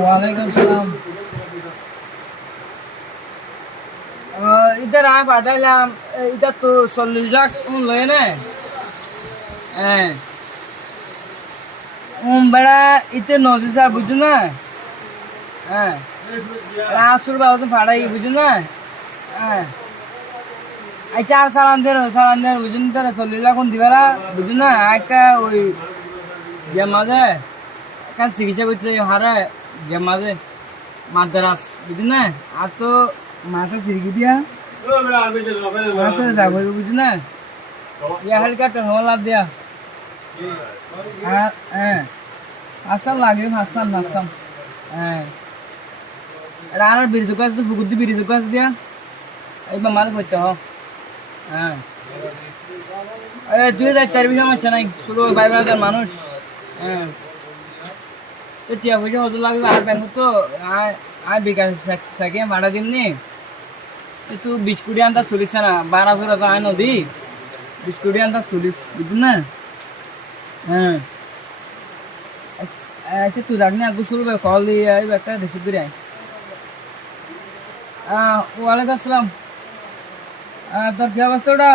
ওয়ালাইকুম সালাম। ইধর আমি পাঠাইলাম এটা তো চল্লিশ লাখ লয় না। হ্যাঁ উম, বেড়া, ইতে নদী স্যার বুঝছ না? হ্যাঁ রাসুর বাবু তো ফাড়াই বুঝছ না? হ্যাঁ আচ্ছা সালাম দেন সালাম দেন, বুঝুন তারা চল্লিশ লাখ দিবেলা বুঝুন না? একটা ওই যে মাঝে একটা চিকিৎসা করতে হারে যে মাঝে, মাদ্রাস বুঝুন না আর তো মাথা চিরকি দিয়া যাব বুঝুন না ইয়া হেলিকপ্টার হওয়া লাভ দিয়া। হ্যাঁ হ্যাঁ আসাম লাগে, আসাম আসাম হ্যাঁ রানার বিরিজ কাজ তো ফুকুর দি বিরিজ কাজ দিয়া। এইবার মাল করতে হ হ্যাঁ দুই হাজার চার বিশ সমস্যা নাই শুরু বাইরে হাজার মানুষ। তো টিয়া পয়সা লাগবে আর ব্যাংক তো। আয় বিকাশ সাকে ভাড়া দিমনি তো বিস্কুটি আনতা চলিছে না। বারা ফেরা আয় নদী। বিস্কুটি আনতা চলিস বুঝলি না? হ্যাঁ। আচ্ছা তুই রাখনি আগু শুরু কল দিয়ে আই একটা রিসিভ করে আয়। ওয়ালাইকুম আসসালাম। তোর কি অবস্থা ওটা?